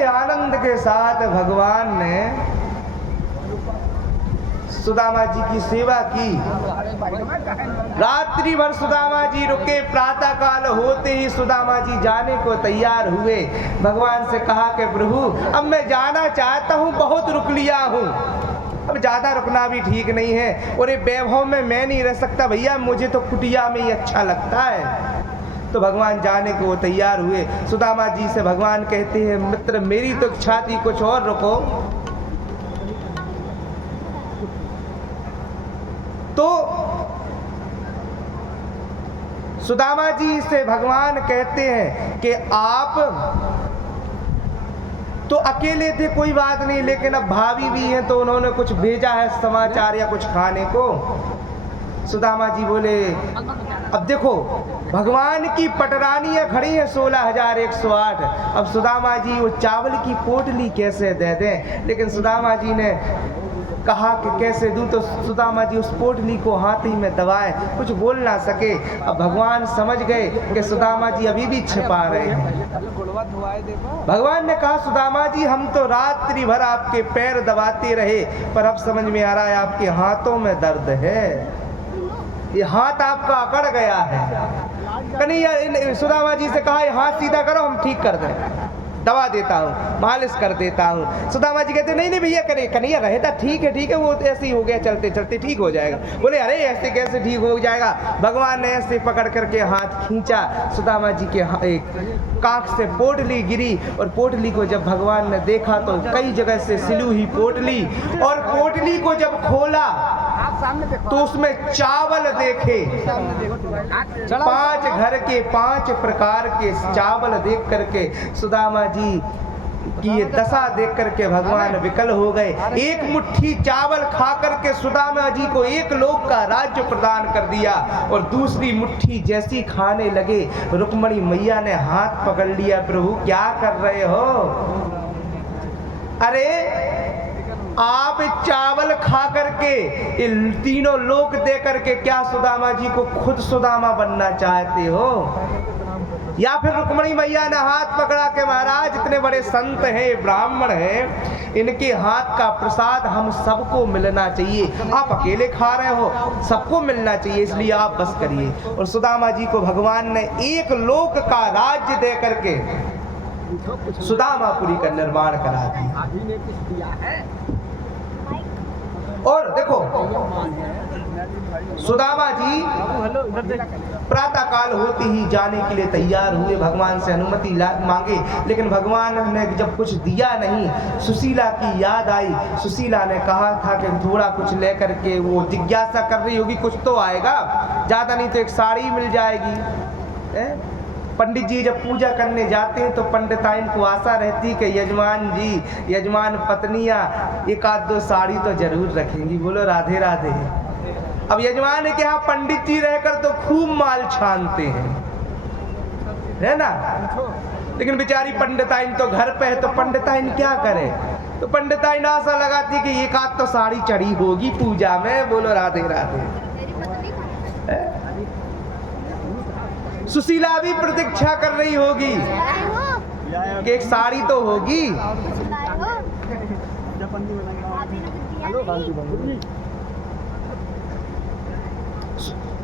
बड़े आनंद के साथ भगवान ने सुदामा जी की सेवा की। रात्रि भर सुदामा जी रुके, प्रातः काल होते ही सुदामा जी जाने को तैयार हुए। भगवान से कहा कि प्रभु अब मैं जाना चाहता हूँ, बहुत रुक लिया हूँ, अब ज़्यादा रुकना भी ठीक नहीं है, और ये वैभव में मैं नहीं रह सकता भैया, मुझे तो कुटिया में ही अच्छा लगता है। तो भगवान जाने को तैयार हुए। सुदामा जी से भगवान कहते हैं मित्र मेरी तो इच्छा थी कुछ और, रुको। तो सुदामा जी से भगवान कहते हैं कि आप तो अकेले थे कोई बात नहीं, लेकिन अब भाभी भी हैं तो उन्होंने कुछ भेजा है समाचार या कुछ खाने को। सुदामा जी बोले अब देखो भगवान की पटरानियां खड़ी हैं 16,108, अब सुदामा जी वो चावल की पोटली कैसे दे दें। लेकिन सुदामा जी ने कहा कि कैसे दूं, तो सुदामा जी उस पोटली को हाथ ही में दबाए, कुछ बोल ना सके। अब भगवान समझ गए कि सुदामा जी अभी भी छिपा रहे हैं। भगवान ने कहा सुदामा जी हम तो रात्रि भर आपके पैर दबाते रहे, पर अब समझ में आ रहा है आपके हाथों में दर्द है, ये हाथ आपका अकड़ गया है। कन्हैया सुदामा जी से कहा ये हाथ सीधा करो, हम ठीक कर दें, दवा देता हूँ, मालिश कर देता हूँ। सुदामा जी कहते नहीं भैया करे, कन्हैया रहता ठीक है वो तो ऐसे ही हो गया, चलते चलते ठीक हो जाएगा। बोले अरे ऐसे कैसे ठीक हो जाएगा। भगवान ने ऐसे पकड़ करके हाथ खींचा, सुदामा जी के कांख से पोटली गिरी, और पोटली को जब भगवान ने देखा तो कई जगह से सिली हुई पोटली, और पोटली को जब खोला तो उसमें चावल देखे, 5 घर के 5 प्रकार के चावल देख करके सुदामा जी की ये दशा देख करके भगवान विकल हो गए। एक मुट्ठी चावल खा करके सुदामा जी को 1 लोक का राज्य प्रदान कर दिया, और दूसरी मुट्ठी जैसी खाने लगे रुक्मणी मैया ने हाथ पकड़ लिया, प्रभु क्या कर रहे हो। अरे आप चावल खा करके तीनों लोक दे करके क्या सुदामा जी को खुद सुदामा बनना चाहते हो, या फिर रुक्मणी मैया ने हाथ पकड़ा के महाराज इतने बड़े संत हैं, ब्राह्मण हैं, इनके हाथ का प्रसाद हम सबको मिलना चाहिए, आप अकेले खा रहे हो, सबको मिलना चाहिए, इसलिए आप बस करिए। और सुदामा जी को भगवान ने 1 लोक का राज्य दे करके सुदामापुरी का निर्माण करा दिया। और देखो सुदामा जी प्रातः काल होते ही जाने के लिए तैयार हुए, भगवान से अनुमति मांगे, लेकिन भगवान ने जब कुछ दिया नहीं, सुशीला की याद आई। सुशीला ने कहा था कि थोड़ा कुछ लेकर के, वो जिज्ञासा कर रही होगी कुछ तो आएगा, ज़्यादा नहीं तो एक साड़ी मिल जाएगी। पंडित जी जब पूजा करने जाते हैं तो पंडिताइन को आशा रहती कि यजमान जी, यजमान पत्नियां 1-2 साड़ी तो जरूर रखेंगी। बोलो राधे राधे। अब यजमान के यहाँ पंडित जी रहकर तो खूब माल छानते हैं, है ना, लेकिन बेचारी पंडिताइन तो घर पे है, तो पंडिताइन क्या करे, तो पंडिताइन आशा लगाती कि 1-8 तो साड़ी चढ़ी होगी पूजा में। बोलो राधे राधे। सुशीला भी प्रतीक्षा कर रही होगी कि एक साड़ी तो होगी।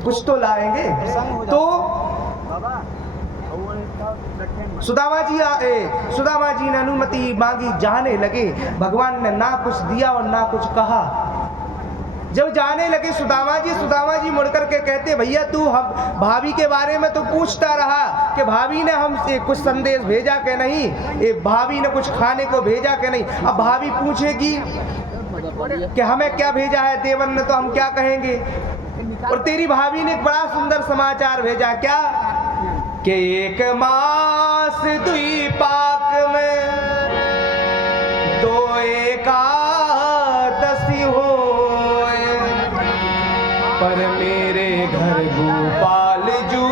कुछ तो लाएंगे। तो सुदामा जी ने अनुमति मांगी, जाने लगे। भगवान ने ना कुछ दिया और ना कुछ कहा। जब जाने लगे सुदामा जी मुड़ करके कहते भैया तू हम भाभी के बारे में तो पूछता रहा कि भाभी ने हमसे कुछ संदेश भेजा कि नहीं, भाभी ने कुछ खाने को भेजा कि नहीं। अब भाभी पूछेगी कि हमें क्या भेजा है देवन ने, तो हम क्या कहेंगे। और तेरी भाभी ने एक बड़ा सुंदर समाचार भेजा, क्या कि 1 मास 2 पाक में 2 एकादशी हो, पर मेरे घर गोपाल जू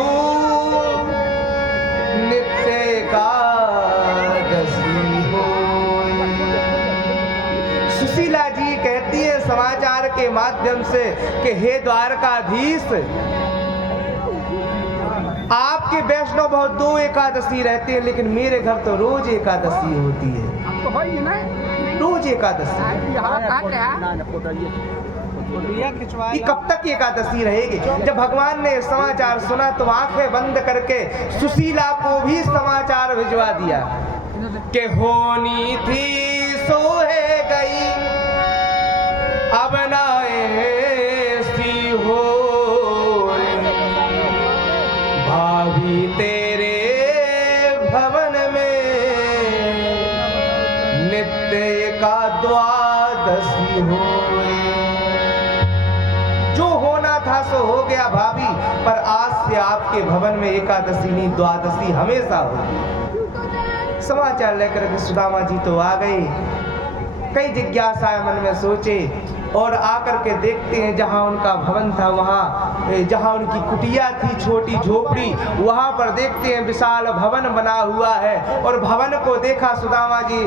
नित्य एकादशी हो। सुशीला जी कहती है समाचार के माध्यम से कि हे द्वारकाधीश, आपके वैष्णव बहुत 2 एकादशी रहते हैं, लेकिन मेरे घर तो रोज एकादशी होती है, रोज एकादशी। ये कब तक एकादशी रहेगी? जब भगवान ने समाचार सुना तो आंखें बंद करके सुशीला को भी समाचार भिजवा दिया कि होनी थी सो है गई, अब ना ऐसी हो, भाभी तेरे भवन में नित्य एकादशी होए। जो होना था सो हो गया भाभी, पर आज से आपके भवन में एकादशी नहीं, द्वादशी हमेशा होगी। समाचार लेकर के सुदामा जी तो आ गए, कई जिज्ञासाएं मन में सोचे और आकर के देखते हैं जहां उनका भवन था, वहां जहां उनकी कुटिया थी, छोटी झोपड़ी, वहां पर देखते हैं विशाल भवन बना हुआ है। और भवन को देखा सुदामा जी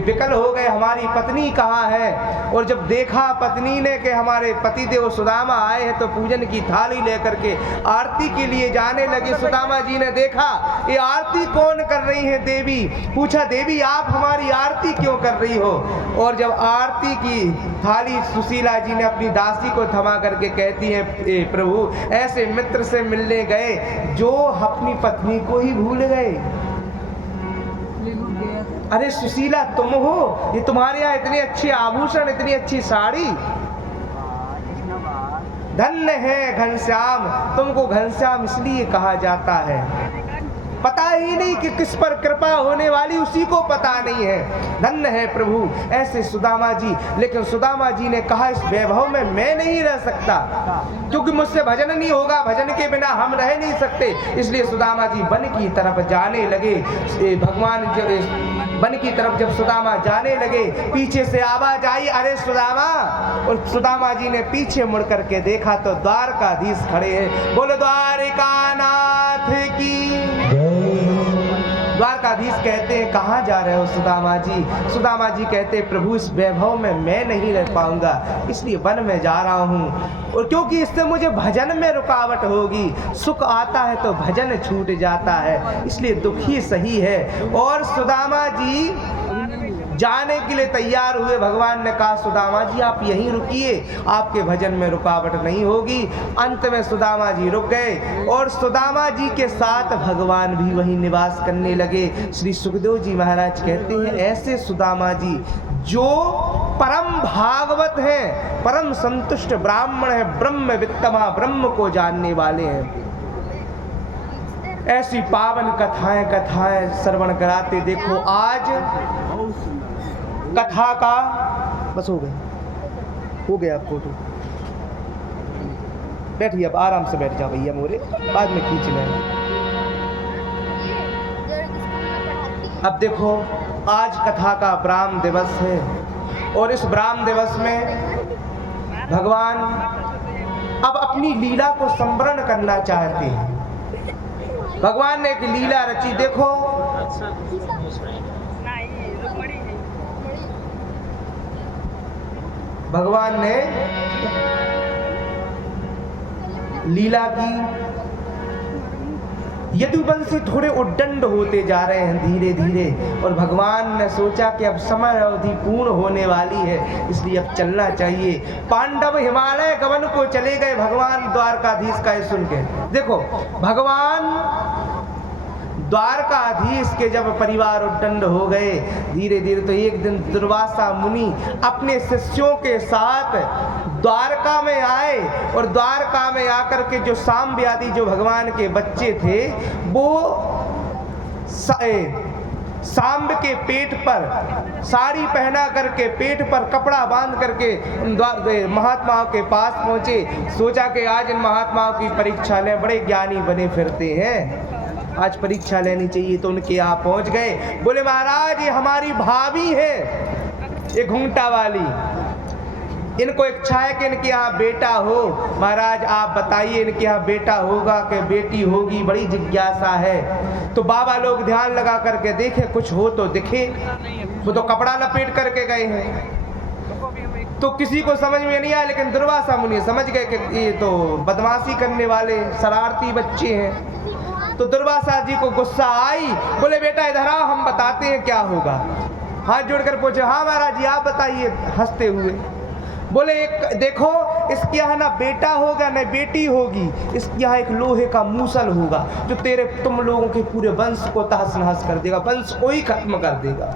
विकल हो गए, हमारी पत्नी कहाँ है? और जब देखा पत्नी ने कि हमारे पतिदेव सुदामा आए हैं, तो पूजन की थाली लेकर के आरती के लिए जाने लगे। सुदामा जी ने देखा ये आरती कौन कर रही है देवी, पूछा देवी आप हमारी आरती क्यों कर रही हो? और जब आरती की थाली सुशीला जी ने अपनी दासी को थमा करके कहती है प्रभु ऐसे मित्र से मिलने गए जो अपनी पत्नी को ही भूल गए। अरे सुशीला तुम हो, ये तुम्हारे यहाँ इतने अच्छे आभूषण, इतनी अच्छी साड़ी, धन्य है घनश्याम, तुमको घनश्याम इसलिए कहा जाता है। पता ही नहीं कि किस पर कृपा होने वाली, उसी को पता नहीं है। धन्य है प्रभु ऐसे सुदामा जी। लेकिन सुदामा जी ने कहा इस वैभव में मैं नहीं रह सकता, क्योंकि मुझसे भजन नहीं होगा, भजन के बिना हम रह नहीं सकते। इसलिए सुदामा जी वन की तरफ जाने लगे। भगवान वन की तरफ जब सुदामा जाने लगे, पीछे से आवाज आई अरे सुदामा। और सुदामा जी ने पीछे मुड़ करके देखा तो द्वारकाधीश खड़े हैं। बोलो द्वारिकानाथ की। द्वारकाधीश कहते हैं कहाँ जा रहे हो सुदामा जी? सुदामा जी कहते हैं प्रभु इस वैभव में मैं नहीं रह पाऊंगा, इसलिए वन में जा रहा हूँ। और क्योंकि इससे मुझे भजन में रुकावट होगी, सुख आता है तो भजन छूट जाता है, इसलिए दुखी सही है। और सुदामा जी जाने के लिए तैयार हुए। भगवान ने कहा सुदामा जी आप यहीं रुकिए, आपके भजन में रुकावट नहीं होगी। अंत में सुदामा जी रुक गए और सुदामा जी के साथ भगवान भी वहीं निवास करने लगे। श्री सुखदेव जी महाराज कहते हैं ऐसे सुदामा जी जो परम भागवत हैं, परम संतुष्ट ब्राह्मण हैं, ब्रह्म वित्तमा, ब्रह्म को जानने वाले हैं, ऐसी पावन कथाएं श्रवण कराते। देखो आज कथा का बस हो गया फोटो, बैठिए अब आराम से बैठ जाओ भैया मोरे, बाद में खींच लेना। अब देखो आज कथा का ब्राह्म दिवस है और इस ब्राह्म दिवस में भगवान अब अपनी लीला को संवरण करना चाहते हैं। भगवान ने एक लीला रची। देखो भगवान ने लीला की। यदुवंशी थोड़े उद्दंड होते जा रहे हैं धीरे धीरे, और भगवान ने सोचा कि अब समय अवधि पूर्ण होने वाली है, इसलिए अब चलना चाहिए। पांडव हिमालय गमन को चले गए भगवान द्वारकाधीश का सुन के। देखो भगवान द्वारकाधीश के जब परिवार उद्दंड हो गए धीरे धीरे, तो एक दिन दुर्वासा मुनि अपने शिष्यों के साथ द्वारका में आए। और द्वारका में आकर के जो सांब आदि जो भगवान के बच्चे थे, वो सांब के पेट पर साड़ी पहना करके, पेट पर कपड़ा बांध करके महात्माओं के पास पहुंचे। सोचा कि आज इन महात्माओं की परीक्षा लें, बड़े ज्ञानी बने फिरते हैं, आज परीक्षा लेनी चाहिए। तो उनके यहाँ पहुंच गए। बोले महाराज ये हमारी भाभी है, ये घूंघटा वाली, इनको इच्छा है कि इनके यहाँ बेटा हो। महाराज आप बताइए इनके यहाँ बेटा होगा कि बेटी होगी, बड़ी जिज्ञासा है। तो बाबा लोग ध्यान लगा करके देखे कुछ हो तो दिखे। वो तो कपड़ा लपेट करके गए हैं, तो किसी को समझ में नहीं आया, लेकिन दुर्वासा मुनि समझ गए कि ये तो बदमाशी करने वाले शरारती बच्चे हैं। तो दुर्वासा जी को गुस्सा आई, बोले बेटा इधर आओ, हम बताते हैं क्या होगा। हाथ जोड़कर पूछे, हाँ महाराज जी आप बताइए, हंसते हुए। बोले एक देखो, इसके यहाँ ना बेटा होगा न बेटी होगी, इसके यहाँ एक लोहे का मूसल होगा जो तुम लोगों के पूरे वंश को तहस नहस कर देगा, वंश को ही खत्म कर देगा।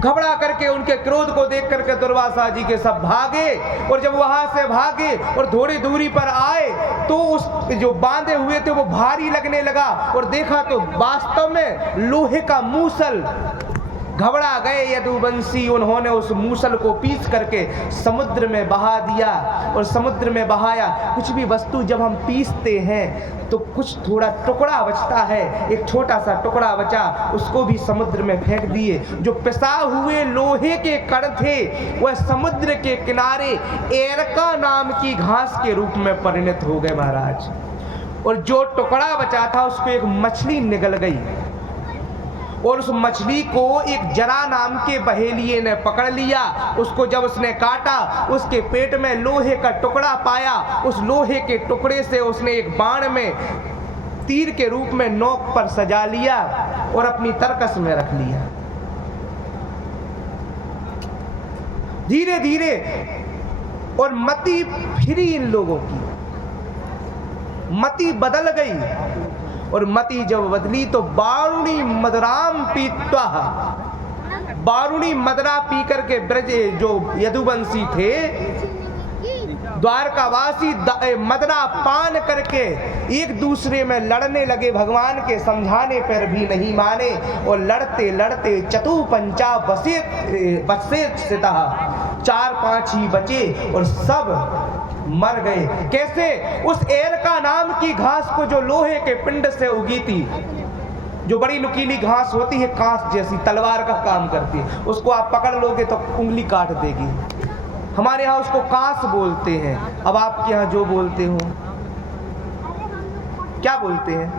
घबरा करके उनके क्रोध को देख करके दुर्वासा जी के सब भागे, और जब वहां से भागे और थोड़ी दूरी पर आए तो उस जो बांधे हुए थे वो भारी लगने लगा, और देखा तो वास्तव में लोहे का मूसल। घबरा गए यदुवंशी, उन्होंने उस मूसल को पीस करके समुद्र में बहा दिया, और समुद्र में बहाया। कुछ भी वस्तु जब हम पीसते हैं तो कुछ थोड़ा टुकड़ा बचता है, एक छोटा सा टुकड़ा बचा, उसको भी समुद्र में फेंक दिए। जो पिसा हुए लोहे के कण थे वह समुद्र के किनारे एरका नाम की घास के रूप में परिणत हो गए महाराज। और जो टुकड़ा बचा था उसको एक मछली निगल गई, और उस मछली को एक जरा नाम के बहेलिये ने पकड़ लिया। उसको जब उसने काटा, उसके पेट में लोहे का टुकड़ा पाया। उस लोहे के टुकड़े से उसने एक बाण में तीर के रूप में नोक पर सजा लिया और अपनी तरकस में रख लिया। धीरे धीरे और मति फिरी इन लोगों की, मति बदल गई। और मति जब बदली तो बारुणी मदराम पीत्वा, बारुणी मदरा पी करके ब्रज जो यदुवंशी थे, द्वारकावासी मदरा पान करके एक दूसरे में लड़ने लगे। भगवान के समझाने पर भी नहीं माने, और लड़ते लड़ते चतु पंचा बसे सिता, 4-5 ही बचे और सब मर गए। कैसे? उस एरका नाम की घास को जो लोहे के पिंड से उगी थी, जो बड़ी नुकीली घास होती है, कांस जैसी, तलवार का काम करती है, उसको आप पकड़ लोगे तो उंगली काट देगी। हमारे यहाँ उसको कांस बोलते हैं। अब आपके यहाँ जो बोलते हो क्या बोलते हैं?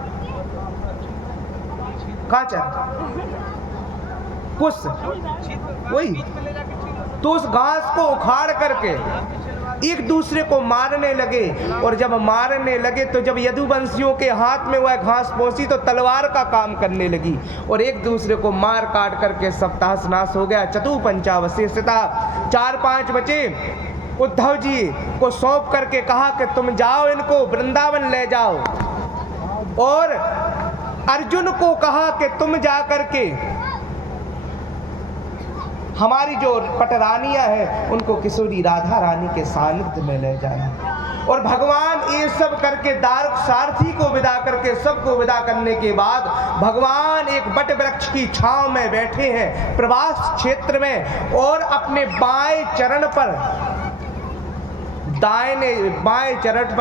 कांचा, कुछ वही। तो उस घास को उखाड़ करके एक दूसरे को मारने लगे, और जब मारने लगे तो जब यदुवंशियों के हाथ में वह घास पहुंची तो तलवार का काम करने लगी, और एक दूसरे को मार काट करके सब तहस नाश हो गया। चतु पंचावशेषता, 4-5 बचे। उद्धव जी को सौंप करके कहा कि तुम जाओ, इनको वृंदावन ले जाओ, और अर्जुन को कहा कि तुम जा करके हमारी जो पटरानियां हैं उनको किशोरी राधा रानी के सानिध्य में ले जाना। और भगवान ये सब करके दारुक सारथी को विदा करके, सबको विदा करने के बाद भगवान एक बट वृक्ष की छांव में बैठे हैं प्रवास क्षेत्र में, और अपने बाएं चरण पर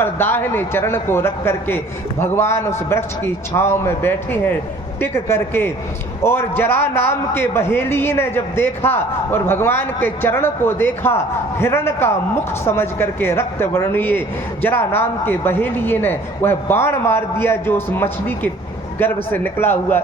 दाहिने चरण को रख करके भगवान उस वृक्ष की छांव में बैठे हैं टिक करके। और जरा नाम के बहेलिये ने जब देखा और भगवान के चरण को देखा, हिरण का मुख समझ करके रक्त वर्णीय जरा नाम के बहेलिये ने वह बाण मार दिया जो उस मछली के गर्भ से निकला हुआ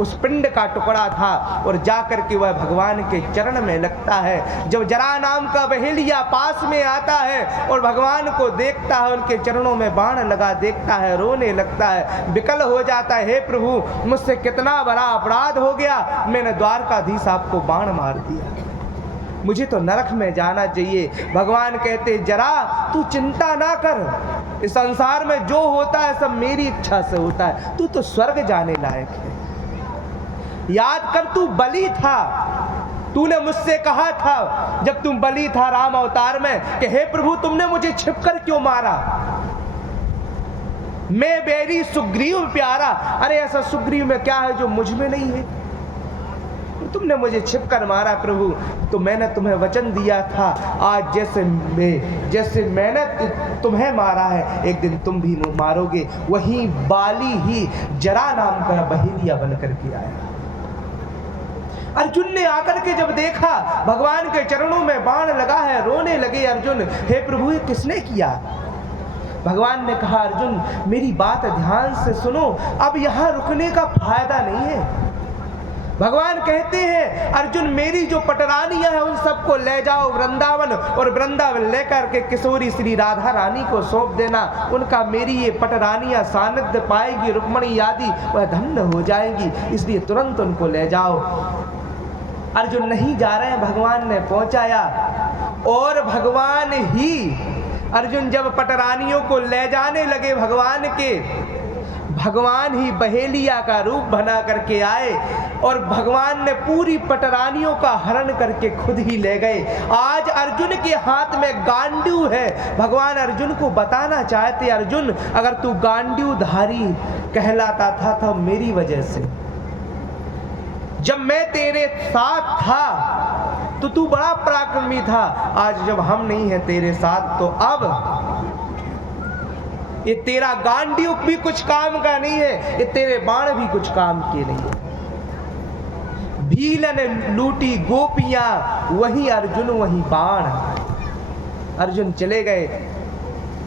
उस पिंड का टुकड़ा था, और जाकर के वह भगवान के चरण में लगता है। जब जरा नाम का बहेलिया पास में आता है और भगवान को देखता है, उनके चरणों में बाण लगा देखता है, रोने लगता है, विकल हो जाता है, हे प्रभु मुझसे कितना बड़ा अपराध हो गया, मैंने द्वारकाधीश आपको बाण मार दिया, मुझे तो नरक में जाना चाहिए। भगवान कहते जरा तू चिंता ना कर, इस संसार में जो होता है सब मेरी इच्छा से होता है, तू तो स्वर्ग जाने लायक है। याद कर तू बलि था, तूने मुझसे कहा था जब तुम बलि था राम अवतार में कि हे प्रभु तुमने मुझे छिपकर क्यों मारा, मैं बैरी सुग्रीव प्यारा। अरे ऐसा सुग्रीव में क्या है जो मुझ में नहीं है, तुमने मुझे छिपकर मारा प्रभु, तो मैंने तुम्हें वचन दिया था आज जैसे मैंने तुम्हें मारा है एक दिन तुम भी मारोगे। वही बाली ही जरा नाम का बहेलिया बनकर के आया। अर्जुन ने आकर के जब देखा भगवान के चरणों में बाण लगा है, रोने लगे अर्जुन, हे प्रभु ये किसने किया? भगवान ने कहा अर्जुन मेरी बात ध्यान से सुनो, अब यहाँ रुकने का फायदा नहीं है, भगवान कहते हैं अर्जुन मेरी जो पटरानियां हैं उन सबको ले जाओ वृंदावन, और वृंदावन लेकर के किशोरी श्री राधा रानी को सौंप देना। उनका मेरी ये पटरानियां सानिध्य पाएगी, रुक्मणी आदि वह धन्य हो जाएंगी, इसलिए तुरंत उनको ले जाओ। अर्जुन नहीं जा रहे हैं, भगवान ने पहुंचाया, और भगवान ही अर्जुन जब पटरानियों को ले जाने लगे भगवान ही बहेलिया का रूप बना करके आए, और भगवान ने पूरी पटरानियों का हरण करके खुद ही ले गए। आज अर्जुन के हाथ में गांडू है। भगवान अर्जुन को बताना चाहते, अर्जुन अगर तू गांडूधारी कहलाता था तो मेरी वजह से, जब मैं तेरे साथ था तो तू बड़ा पराक्रमी था, आज जब हम नहीं हैं तेरे साथ तो अब ये तेरा गांडीव भी कुछ काम का नहीं है, ये तेरे बाण भी कुछ काम के नहीं है। भीलन लूटी गोपियां, वही अर्जुन वही बाण। अर्जुन चले गए,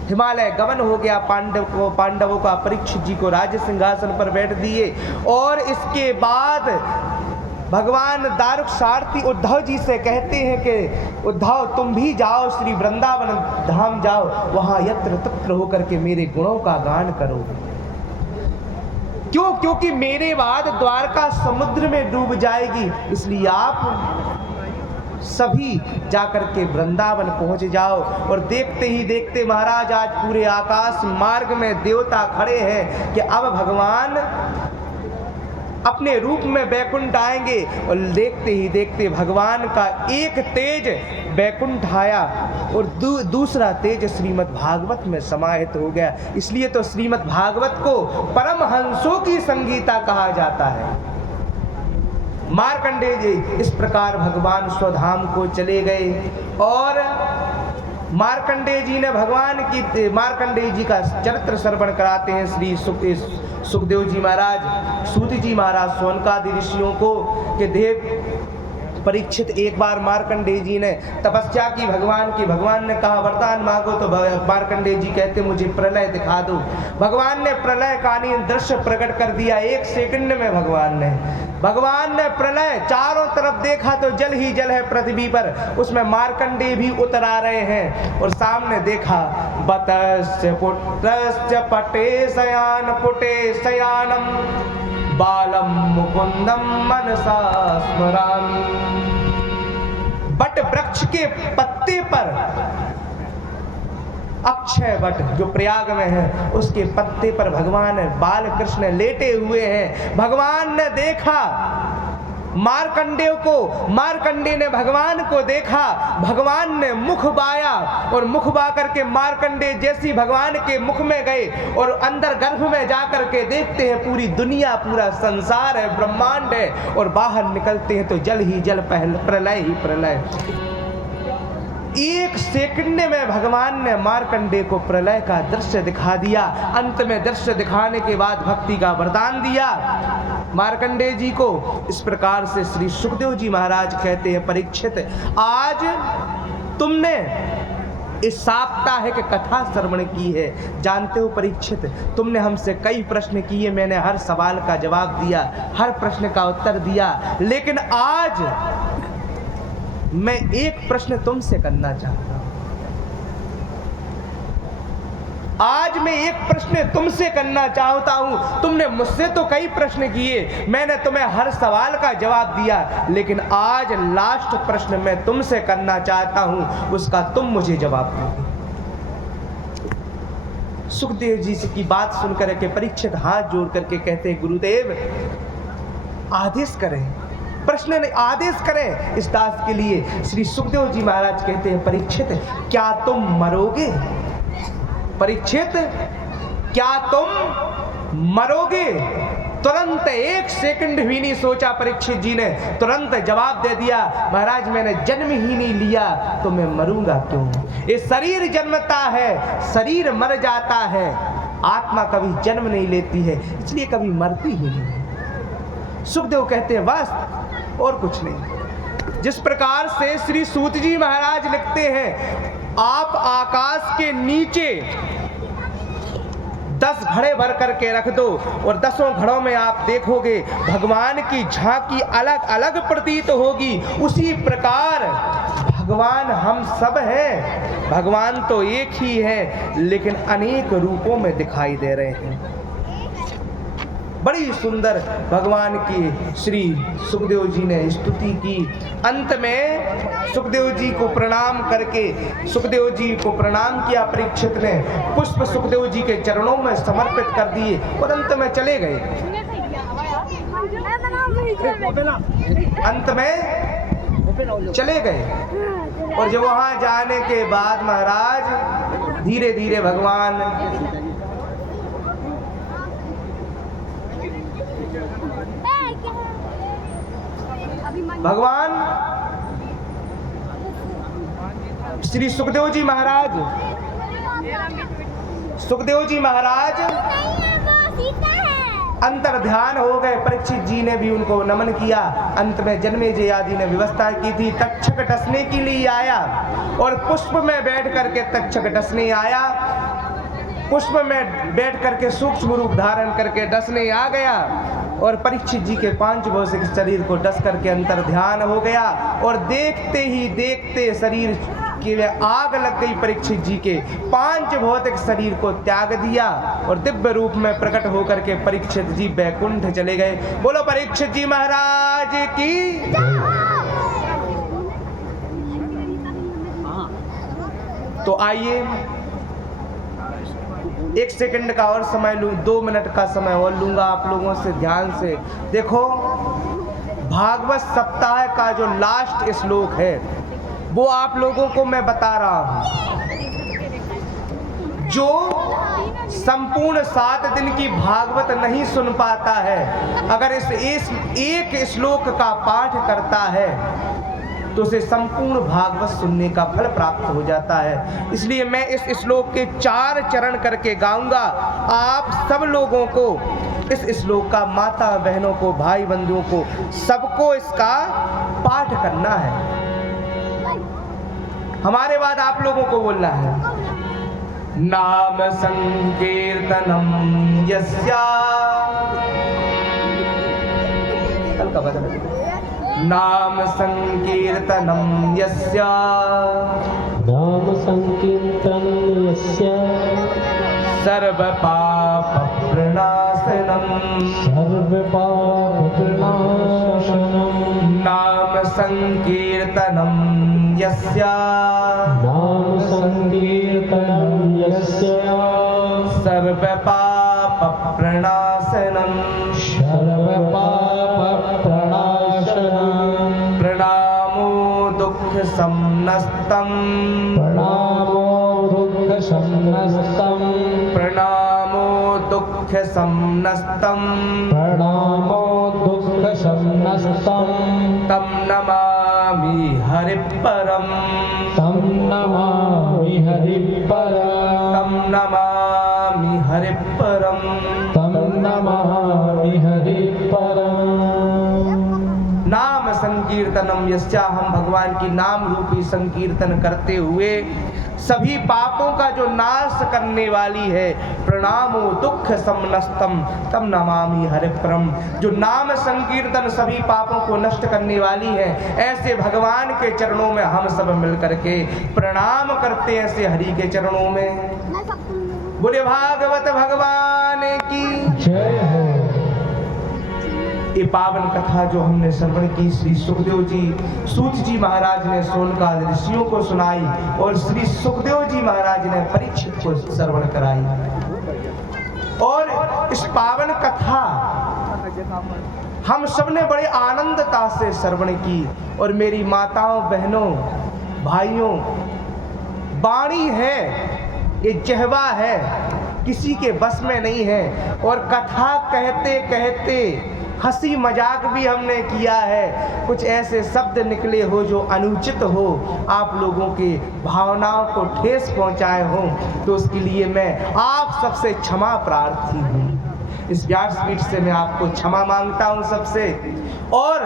हिमालय गमन हो गया। पांडवों का परीक्षित जी को राज सिंहासन पर बैठ दिए, और इसके बाद भगवान दारुक सारथी उद्धव जी से कहते हैं कि उद्धव तुम भी जाओ श्री वृंदावन धाम जाओ, वहां यत्र तत्र होकर के मेरे गुणों का गान करो। क्यों? क्योंकि मेरे बाद द्वारका समुद्र में डूब जाएगी, इसलिए आप सभी जाकर के वृंदावन पहुंच जाओ। और देखते ही देखते महाराज आज पूरे आकाश मार्ग में देवता खड़े हैं कि अब भगवान अपने रूप में बैकुंठ आएंगे, और देखते ही देखते भगवान का एक तेज बैकुंठ आया और दूसरा तेज श्रीमद् भागवत में समाहित हो गया। इसलिए तो श्रीमद् भागवत को परमहंसों की संगीता कहा जाता है। मार्कंडेय जी इस प्रकार भगवान स्वधाम को चले गए, और मार्कंडेय जी ने मार्कंडेय जी का चरित्र श्रवण कराते हैं श्री सुखदेव जी महाराज, सूत जी महाराज, शौनकादि ऋषियों को कि देव परीक्षित एक बार मार्कंडेय जी ने तपस्या की भगवान ने कहा वरदान मांगो, तो मार्कंडेय जी कहते मुझे प्रलय दिखा दो। भगवान ने प्रलय कालीन दृश्य प्रकट कर दिया। एक सेकंड में भगवान ने प्रलय चारों तरफ देखा तो जल ही जल है पृथ्वी पर, उसमें मार्कंडेय भी उतर आ रहे हैं। और सामने देखा बतस्य पुत्रस्य पटे शयानम बालम मुकुंदम मनसा स्मरामि। बट वृक्ष के पत्ते पर, अक्षय वट जो प्रयाग में है उसके पत्ते पर भगवान बाल कृष्ण लेटे हुए हैं। भगवान ने देखा मार्कंडेय को, मार्कंडेय ने भगवान को देखा, भगवान ने मुख बाया, और मुख बा करके मार्कंडेय जैसी भगवान के मुख में गए और अंदर गर्भ में जाकर के देखते हैं पूरी दुनिया, पूरा संसार है, ब्रह्मांड है, और बाहर निकलते हैं तो जल ही जल, प्रलय ही प्रलय। एक सेकंड में भगवान ने मार्कंडेय को प्रलय का दृश्य दिखा दिया। अंत में दृश्य दिखाने के बाद भक्ति का वरदान दिया मार्कंडेय जी को। इस प्रकार से श्री सुखदेव जी महाराज कहते हैं परीक्षित, आज तुमने इस साप्ताहिक कथा श्रवण की है। जानते हो परीक्षित, तुमने हमसे कई प्रश्न किए, मैंने हर सवाल का जवाब दिया, हर प्रश्न का उत्तर दिया, लेकिन आज मैं एक प्रश्न तुमसे करना चाहता हूं। आज मैं एक प्रश्न तुमसे करना चाहता हूं। तुमने मुझसे तो कई प्रश्न किए, मैंने तुम्हें हर सवाल का जवाब दिया, लेकिन आज लास्ट प्रश्न मैं तुमसे करना चाहता हूं, उसका तुम मुझे जवाब दो। सुखदेव जी की बात सुनकर के परीक्षित हाथ जोड़ करके कहते, गुरुदेव आदेश करें, प्रश्न ने आदेश करें इस दास के लिए। श्री सुखदेव जी महाराज कहते हैं परीक्षित, क्या तुम मरोगे? परीक्षित, क्या तुम मरोगे? तुरंत एक सेकंड भी नहीं सोचा परीक्षित जी ने, तुरंत जवाब दे दिया, महाराज मैंने जन्म ही नहीं लिया तो मैं मरूंगा क्यों? ये शरीर जन्मता है, शरीर मर जाता है, आत्मा कभी जन्म नहीं लेती है, इसलिए कभी मरती ही नहीं। सुखदेव कहते हैं बस और कुछ नहीं। जिस प्रकार से श्री सूत जी महाराज लिखते हैं, आप आकाश के नीचे 10 10 घड़े भर करके रख दो और 10 घड़ों में आप देखोगे भगवान की झांकी अलग अलग प्रतीत होगी। उसी प्रकार भगवान हम सब हैं। भगवान तो एक ही है लेकिन अनेक रूपों में दिखाई दे रहे हैं। बड़ी सुंदर भगवान की श्री सुखदेव जी ने स्तुति की। अंत में सुखदेव जी को प्रणाम करके सुखदेव जी को प्रणाम किया परीक्षित ने, पुष्प सुखदेव जी के चरणों में समर्पित कर दिए और अंत में चले गए। अंत में चले गए और जब वहां जाने के बाद महाराज धीरे धीरे भगवान श्री सुखदेव जी महाराज अंतर ध्यान हो गए। परीक्षित जी ने भी उनको नमन किया। अंत में जन्मेजय आदि ने व्यवस्था की थी, तक्षक डसने के लिए आया और पुष्प में बैठ करके तक्षक डसने आया। पुष्प में बैठ करके सूक्ष्म रूप धारण करके डसने आ गया और परीक्षित जी के 5 भौतिक शरीर को डस करके अंतर ध्यान हो गया और देखते ही देखते शरीर की आग लग गई। परीक्षित जी के 5 भौतिक शरीर को त्याग दिया और दिव्य रूप में प्रकट होकर के परीक्षित जी बैकुंठ चले गए। बोलो परीक्षित जी महाराज की। तो आइए 1 सेकंड का और समय लूँ, 2 मिनट का समय और लूंगा आप लोगों से। ध्यान से देखो, भागवत सप्ताह का जो लास्ट श्लोक है वो आप लोगों को मैं बता रहा हूं। जो संपूर्ण 7 दिन की भागवत नहीं सुन पाता है, अगर इस एक श्लोक का पाठ करता है तो उसे संपूर्ण भागवत सुनने का फल प्राप्त हो जाता है। इसलिए मैं इस श्लोक के 4 चरण करके गाऊंगा। आप सब लोगों को इस श्लोक का, माता बहनों को, भाई बंधुओं को, सबको इसका पाठ करना है। हमारे बाद आप लोगों को बोलना है, नाम संकीर्तनम यस्या, कल का बदल, नाम संकीर्तनम यस्या, नाम संकीर्तनम यस्या, सर्व पाप प्रणाशनम, सर्व पाप प्रणाशनम, नाम संकीर्तनम यस्या, नाम संकीर्तनम यस्या, सर्व पाप प्रणाशनम, सर्व पाप प्रणाशनम, प्रणामो दुख समनस्तम, प्रणामो दुःख समनस्तम, प्रणामो दुख समनस्तम, प्रणामो दुःख समनस्तम, तम नमामि हरिपरम, तं नमामि हरिपरम, तम नमामि हरिपरम, तं नमामि हरिपरम। नाम संकीर्तनम यस्या, हम भगवान की नाम रूपी संकीर्तन करते हुए सभी पापों का जो नाश करने वाली है, प्रणामो दुख समनस्तम तम नमामि हरिपरम, जो नाम संकीर्तन सभी पापों को नष्ट करने वाली है, ऐसे भगवान के चरणों में हम सब मिलकर के प्रणाम करते हैं, ऐसे हरि के चरणों में। बोले भागवत भगवान की जय हो। ये पावन कथा जो हमने श्रवण की, श्री सुखदेव जी, सूत जी महाराज ने सोनकाद ऋषियों को सुनाई और श्री सुखदेव जी महाराज ने परीक्षित को श्रवण कराई। और इस पावन कथा हम सबने बड़े आनंदता से श्रवण की। और मेरी माताओं, बहनों, भाइयों, वाणी है, ये जहवा है, किसी के बस में नहीं है। और कथा कहते कहते हंसी मजाक भी हमने किया है, कुछ ऐसे शब्द निकले हो जो अनुचित हो, आप लोगों के भावनाओं को ठेस पहुंचाए हो, तो उसके लिए मैं आप सबसे क्षमा प्रार्थी हूँ। इस व्यासपीठ से मैं आपको क्षमा मांगता हूँ सबसे। और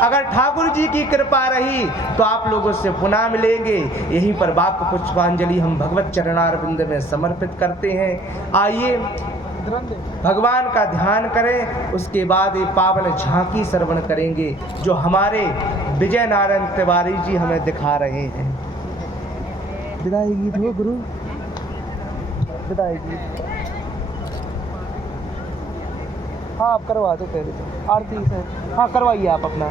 अगर ठाकुर जी की कृपा रही तो आप लोगों से पुनः मिलेंगे। यहीं पर वाक्य पुष्पांजलि हम भगवत चरणारविंद में समर्पित करते हैं। आइए भगवान का ध्यान करें, उसके बाद ये पावन झांकी श्रवण करेंगे जो हमारे विजय नारायण तिवारी जी हमें दिखा रहे हैं। विदाई गीत हो गुरु, विदाई गीत। हाँ आप करवा दो पहले आरती से। हाँ करवाइए आप अपना।